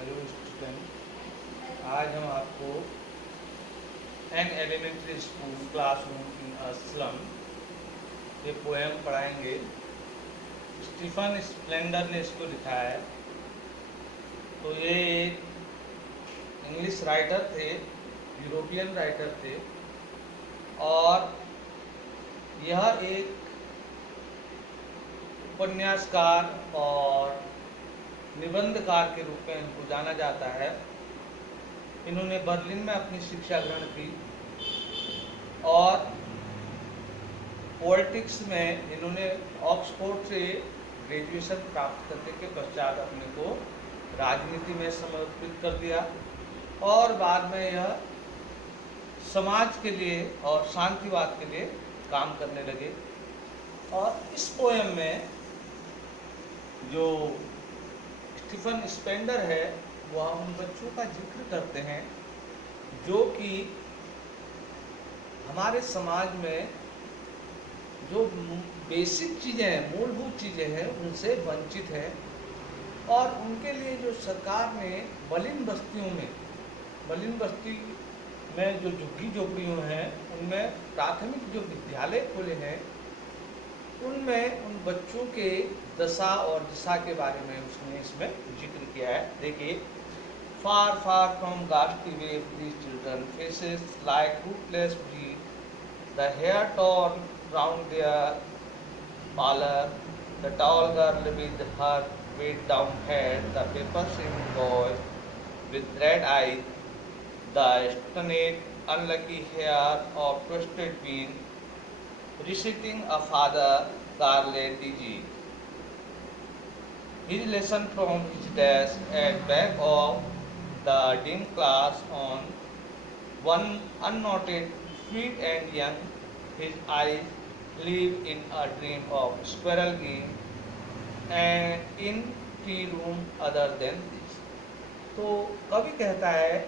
Hello student, आज हम आपको an elementary school classroom in a slum ये पोएम पढ़ाएंगे। स्टीफन स्प्लेंडर ने इसको लिखा है। तो ये एक इंग्लिश राइटर थे, यूरोपियन राइटर थे, और यह एक उपन्यासकार और निबंधकार के रूप में इनको जाना जाता है। इन्होंने बर्लिन में अपनी शिक्षा ग्रहण की और पॉलिटिक्स में इन्होंने ऑक्सफोर्ड से ग्रेजुएशन प्राप्त करने के पश्चात अपने को राजनीति में समर्पित कर दिया और बाद में यह समाज के लिए और शांतिवाद के लिए काम करने लगे। और इस पोएम में जो स्टीफन स्पेंडर है वह उन बच्चों का जिक्र करते हैं जो कि हमारे समाज में जो बेसिक चीज़ें हैं, मूलभूत चीज़ें हैं, उनसे वंचित है। और उनके लिए जो सरकार ने मलिन बस्ती में जो झुग्गी झोपड़ियों हैं उनमें प्राथमिक जो विद्यालय खोले हैं उनमें उन बच्चों के दशा और दिशा के बारे में उसने इसमें जिक्र किया है। देखिए, far far from ghastly wave these children faces like rootless breed, the hair torn round their pallor, the tall girl with her weighed down head, the paper-seamed boy with red eyes, the stunted unlucky hair of twisted bean, reciting a father Carlet DG. His lesson from his desk at back of the dim class on one unnoted, sweet and young, his eyes live in a dream of squirrel game and in tea room other than this. तो कवि कहता है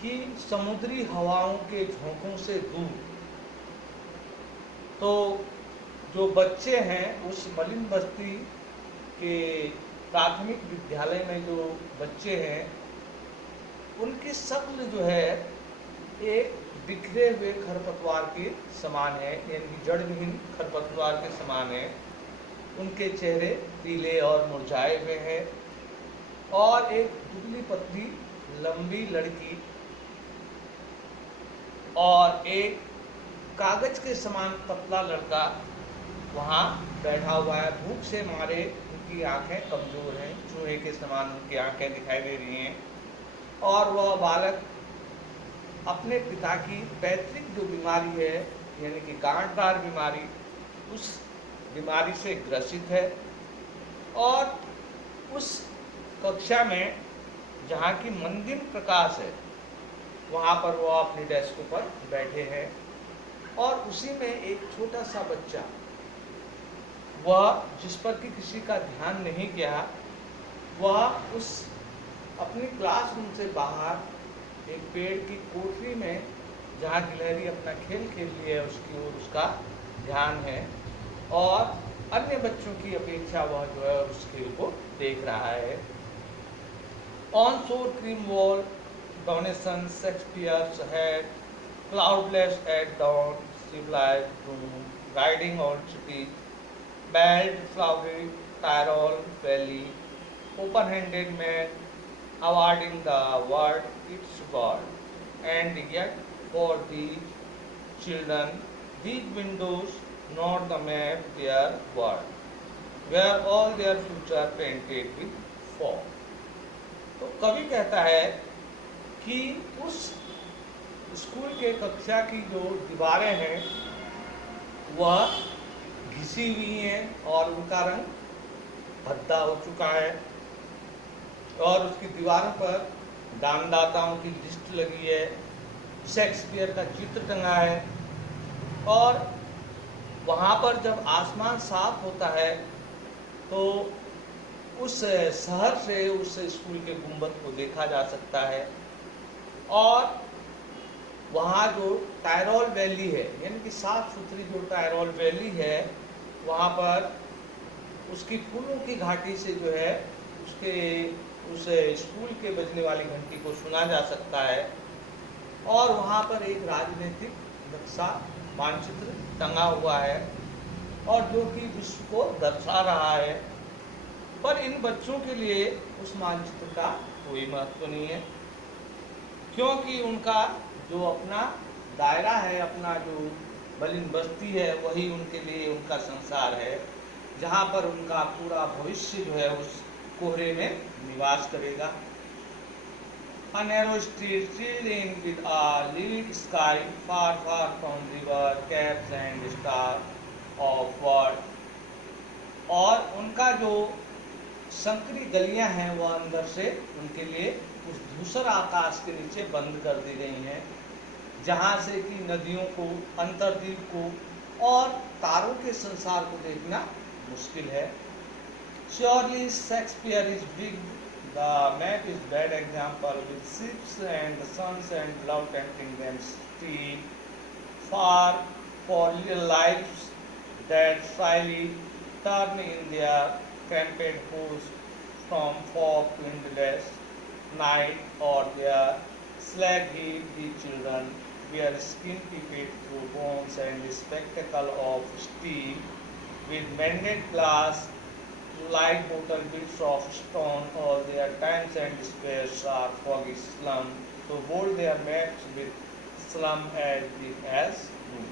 कि समुद्री हवाओं के झोंकों से दूर तो जो बच्चे हैं उस मलिन बस्ती के प्राथमिक विद्यालय में जो बच्चे हैं उनकी शक्ल जो है एक बिखरे हुए खरपतवार के समान है, यानी जड़ विहीन खरपतवार के समान है। उनके चेहरे पीले और मुरझाए हुए हैं और एक दुबली पतली लंबी लड़की और एक कागज के समान पतला लड़का वहाँ बैठा हुआ है। भूख से मारे उनकी आंखें कमजोर हैं, चूहे के समान उनकी आंखें दिखाई दे रही हैं और वह बालक अपने पिता की पैतृक जो बीमारी है यानी कि गांठदार बीमारी, उस बीमारी से ग्रसित है। और उस कक्षा में जहाँ की मंदिर प्रकाश है वहाँ पर वह अपनी डेस्क पर बैठे हैं और उसी में एक छोटा सा बच्चा, वह जिस पर कि किसी का ध्यान नहीं गया, वह उस अपनी क्लासरूम से बाहर एक पेड़ की कोठरी में जहाँ गिलहरी अपना खेल खेल रही है उसकी ओर उसका ध्यान है और अन्य बच्चों की अपेक्षा वह जो है उस खेल को देख रहा है। ऑन शोर cream wall donation Shakespeare's head cloudless at dawn, civilized room, riding on cities, bald flowery Tyrol Valley, open-handed man, awarding the world its God. And yet for these children, these windows not the map their world, where all their future painted with fog. तो कवि कहता है कि उस school के कक्षा की जो दीवारें हैं वह घिसी हुई हैं और उनका रंग भद्दा हो चुका है और उसकी दीवारों पर दानदाताओं की लिस्ट लगी है, शेक्सपियर का चित्र टंगा है और वहाँ पर जब आसमान साफ होता है तो उस शहर से उस स्कूल के गुंबद को देखा जा सकता है। और वहाँ जो टायरोल वैली है यानी कि साफ सुथरी जो टायरोल वैली है वहाँ पर उसकी फूलों की घाटी से जो है उसके उस स्कूल के बजने वाली घंटी को सुना जा सकता है। और वहाँ पर एक राजनीतिक नक्शा मानचित्र टंगा हुआ है और जो कि विश्व को दर्शा रहा है। पर इन बच्चों के लिए उस मानचित्र का कोई महत्व नहीं है, क्योंकि उनका जो अपना दायरा है, अपना जो मलिन बस्ती है, वही उनके लिए उनका संसार है, जहाँ पर उनका पूरा भविष्य जो है उस कोहरे में निवास करेगा। A narrow street filled in with a livid sky, far, far from river, caps and stars of world। और उनका जो संकरी गलियां हैं वह अंदर से उनके लिए उस धूसर आकाश के नीचे बंद कर दी गई हैं, जहाँ से कि नदियों को, अंतर्द्वीप को और तारों के संसार को देखना मुश्किल है। Surely Shakespeare is big, the map is bad example with ships and the suns and love tempting them still far for little lives that shyly turn in their cramped host from fog to endless night, or their slag-heaved children wear skin tipped through bones and the spectacle of steel with mended glass like bottle bits of stone, all their times and despairs are foggy slum, to hold their maps with slum as deep as moon।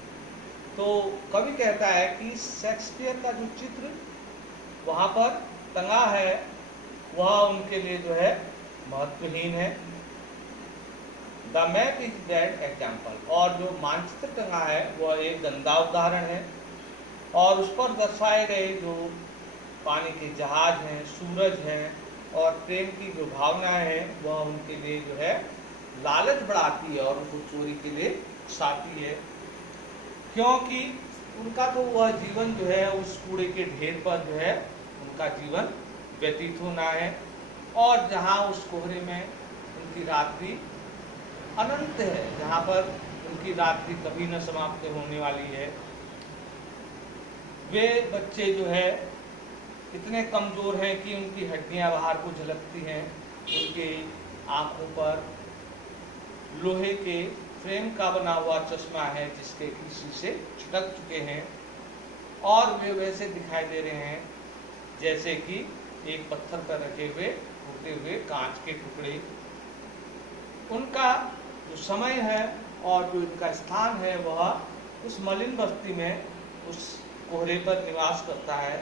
तो कवि कहता है कि Shakespeare का जो चित्र वहाँ पर टंगा है वह उनके लिए जो है महत्वहीन है। The map is that example, और जो मानचित्र टंगा है वह एक गंदा उदाहरण है। और उस पर दर्शाए गए जो पानी के जहाज हैं, सूरज हैं और प्रेम की जो भावना है वह उनके लिए जो है लालच बढ़ाती है और उनको चोरी के लिए उकसाती है, क्योंकि उनका तो वह जीवन जो है उस कूड़े के ढेर पर जो है उनका जीवन व्यतीत होना है, और जहाँ उस कोहरे में उनकी रात्रि अनंत है, जहाँ पर उनकी रात्रि कभी न समाप्त होने वाली है। वे बच्चे जो है इतने कमज़ोर हैं कि उनकी हड्डियां बाहर को झलकती हैं, उनके आँखों पर लोहे के फ्रेम का बना हुआ चश्मा है जिसके किसी से छिटक चुके हैं, और वे वैसे दिखाई दे रहे हैं जैसे कि एक पत्थर पर रखे हुए टूटे हुए कांच के टुकड़े। उनका जो समय है और जो इनका स्थान है वह उस मलिन बस्ती में, उस कोहरे पर निवास करता है।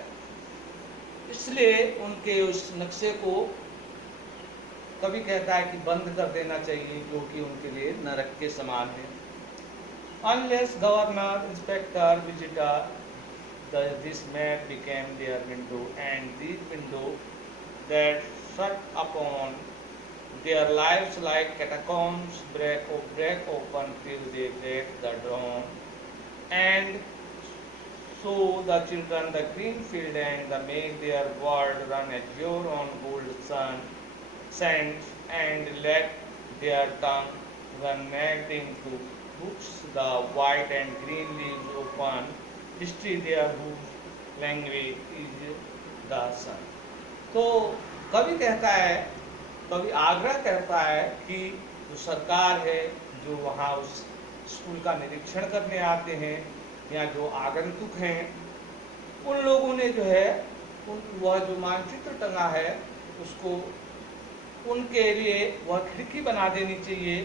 इसलिए उनके उस नक्शे को कवि कहता है कि बंद कर देना चाहिए, जो कि उनके लिए नरक के समान है। Unless governor, inspector, visitor, this map became their window, and these windows that shut upon their lives like catacombs break open till they break the dawn, and so the children the green field and the make their world run azure on gold sands, and let their tongue run nagged into books, the white and green leaves open, history there whose language is the sun। तो कवि कहता है, कवि आग्रह करता है कि जो सरकार है, जो वहाँ उस स्कूल का निरीक्षण करने आते हैं या जो आगंतुक हैं, उन लोगों ने जो है वह जो मानचित्र टंगा है उसको उनके लिए वह खिड़की बना देनी चाहिए,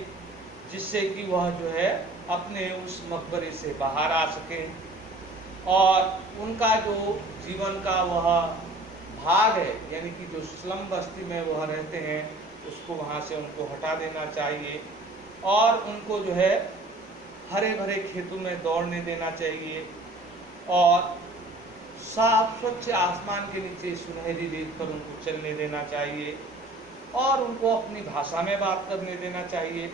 जिससे कि वह जो है अपने उस मकबरे से बाहर आ सके, और उनका जो जीवन का वह भाग है, यानी कि जो स्लम बस्ती में वह रहते हैं, उसको वहाँ से उनको हटा देना चाहिए, और उनको जो है हरे भरे खेतों में दौड़ने देना चाहिए, और साफ स्वच्छ आसमान के नीचे सुनहरी रेत पर उनको चलने देना चाहिए, और उनको अपनी भाषा में बात करने देना चाहिए,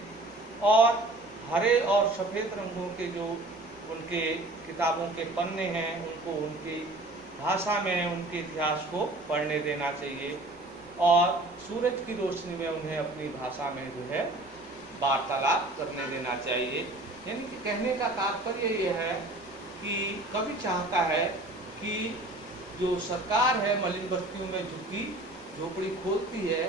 और हरे और सफ़ेद रंगों के जो उनके किताबों के पन्ने हैं उनको उनकी भाषा में उनके इतिहास को पढ़ने देना चाहिए, और सूरज की रोशनी में उन्हें अपनी भाषा में जो है वार्तालाप करने देना चाहिए। यानी कि कहने का तात्पर्य ये है कि कवि चाहता है कि जो सरकार है मलिन बस्तियों में झुग्गी झोपड़ी खोलती है,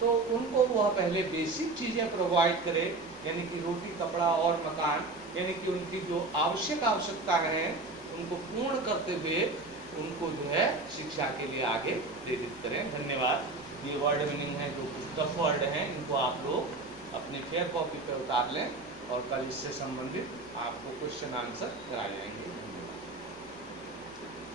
तो उनको वह पहले बेसिक चीज़ें प्रोवाइड करे, यानी कि रोटी, कपड़ा और मकान, यानी कि उनकी जो आवश्यकताएं हैं उनको पूर्ण करते हुए उनको जो है शिक्षा के लिए आगे प्रेरित करें। धन्यवाद। ये वर्ड मीनिंग है, जो कुछ टफ वर्ड हैं इनको आप लोग अपने फेयर कॉपी पर उतार लें और कल इससे संबंधित आपको क्वेश्चन आंसर कराए जाएंगे।